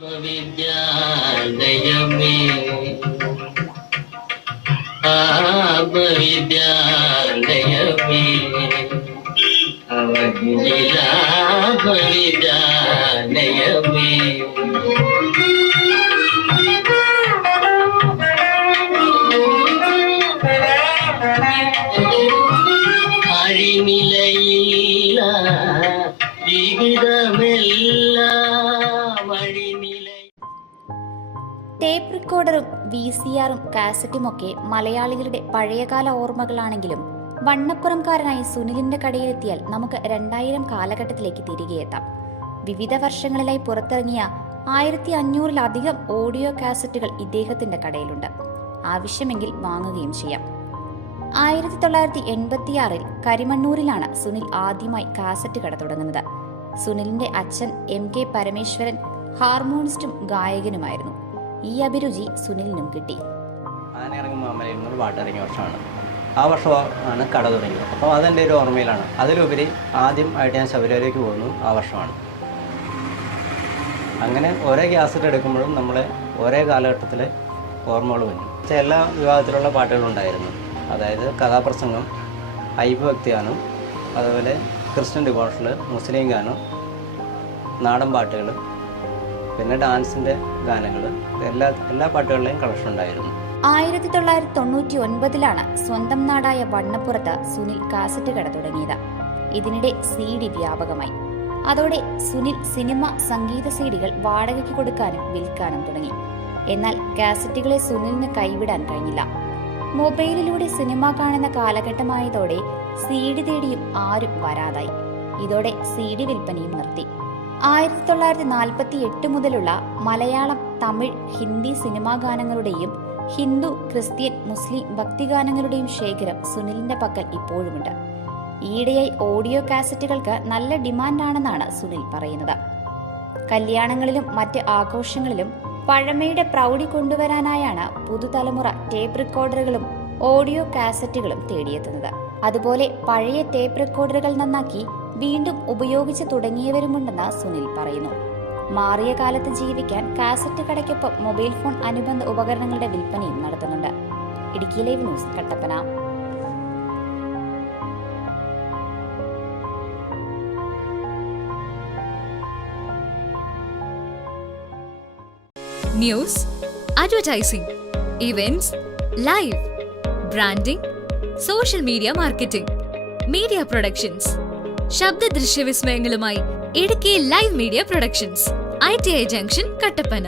വിദ്യാലയമേ വിദ്യാലയമേ വിദ്യാലയമേ അഴിനിലയില്ല ജീവിതമെല്ലാം അഴിനില. Tape റെക്കോർഡറും VCRും കാസറ്റുമൊക്കെ മലയാളികളുടെ പഴയകാല ഓർമ്മകളാണെങ്കിലും വണ്ണപ്പുറംകാരനായി സുനിലിന്റെ കടയിലെത്തിയാൽ നമുക്ക് 2000 കാലഘട്ടത്തിലേക്ക് തിരികെ എത്താം. വിവിധ വർഷങ്ങളിലായി പുറത്തിറങ്ങിയ 1500-ലധികം ഓഡിയോ കാസറ്റുകൾ ഇദ്ദേഹത്തിന്റെ കടയിലുണ്ട്. ആവശ്യമെങ്കിൽ വാങ്ങുകയും ചെയ്യാം. 1986-ൽ കരിമണ്ണൂരിലാണ് സുനിൽ ആദ്യമായി കാസറ്റ് കട തുടങ്ങുന്നത്. സുനിലിന്റെ അച്ഛൻ MK പരമേശ്വരൻ ഹാർമോണിസ്റ്റും ഗായകനുമായിരുന്നു. ഈ അഭിരുചി സുനിലിനും കിട്ടി. പാട്ടിറങ്ങിയ വർഷമാണ്. ആ വർഷമാണ് കട തുടങ്ങിയത്. അപ്പോൾ അതെൻ്റെ ഒരു ഓർമ്മയിലാണ്. അതിലുപരി ആദ്യമായിട്ട് ഞാൻ ശബരിമലയിലേക്ക് പോകുന്നു ആ വർഷമാണ്. അങ്ങനെ ഓരോ കാസറ്റ് എടുക്കുമ്പോഴും നമ്മളെ ഓരോ കാലഘട്ടത്തിലെ ഓർമ്മകൾ വന്നു. എല്ലാ വിഭാഗത്തിലുള്ള പാട്ടുകളുണ്ടായിരുന്നു. അതായത് കഥാപ്രസംഗം, ഐഭക്തി ഗാനം, അതുപോലെ ക്രിസ്ത്യൻ ഡിവോഷണൽ, മുസ്ലിം ഗാനം, നാടൻ പാട്ടുകൾ, പിന്നെ ഡാൻസിൻ്റെ ഗാനങ്ങൾ, എല്ലാ പാട്ടുകളിലെയും കളക്ഷൻ ഉണ്ടായിരുന്നു. 1999-ലാണ് സ്വന്തം നാടായ വണ്ണപ്പുറത്ത് സുനിൽ കാസറ്റ് കട തുടങ്ങിയത്. ഇതിനിടെ CD വ്യാപകമായി. അതോടെ സുനിൽ സിനിമ, സംഗീത CDകൾ വാടകയ്ക്ക് കൊടുക്കാനും വിൽക്കാനും തുടങ്ങി. എന്നാൽ കാസറ്റുകളെ സുനിലിന് കൈവിടാൻ കഴിഞ്ഞില്ല. മൊബൈലിലൂടെ സിനിമ കാണുന്ന കാലഘട്ടമായതോടെ CD തേടിയും ആരും വരാതായി. ഇതോടെ CD വിൽപ്പനയും നിർത്തി. 1948 മുതലുള്ള മലയാളം, തമിഴ്, ഹിന്ദി സിനിമാ ഗാനങ്ങളുടെയും ഹിന്ദു, ക്രിസ്ത്യൻ, മുസ്ലിം ഭക്തിഗാനങ്ങളുടെയും ശേഖരം സുനിലിന്റെ പക്കൽ ഇപ്പോഴുമുണ്ട്. ഈയിടെയായി ഓഡിയോ കാസറ്റുകൾക്ക് നല്ല ഡിമാൻഡാണെന്നാണ് സുനിൽ പറയുന്നത്. കല്യാണങ്ങളിലും മറ്റ് ആഘോഷങ്ങളിലും പഴമയുടെ പ്രൗഢി കൊണ്ടുവരാനായാണ് പുതുതലമുറ ടേപ്പ് റെക്കോർഡറുകളും ഓഡിയോ കാസറ്റുകളും തേടിയെത്തുന്നത്. അതുപോലെ പഴയ ടേപ്പ് റെക്കോർഡറുകൾ നന്നാക്കി വീണ്ടും ഉപയോഗിച്ച് തുടങ്ങിയവരുമുണ്ടെന്ന് സുനിൽ പറയുന്നു. മാറിയ കാലത്ത് ജീവിക്കാൻ കാസറ്റ് കടയ്ക്കൊപ്പം മൊബൈൽ ഫോൺ അനുബന്ധ ഉപകരണങ്ങളുടെ വിൽപ്പനയും നടത്തുന്നുണ്ട്. Idukki live news, Kattappana. News, advertising, events, live, branding, social media marketing, media productions, ശബ്ദ ദൃശ്യ വിസ്മയങ്ങളുമായി Idukki live media productions, ITI junction, Kattappana.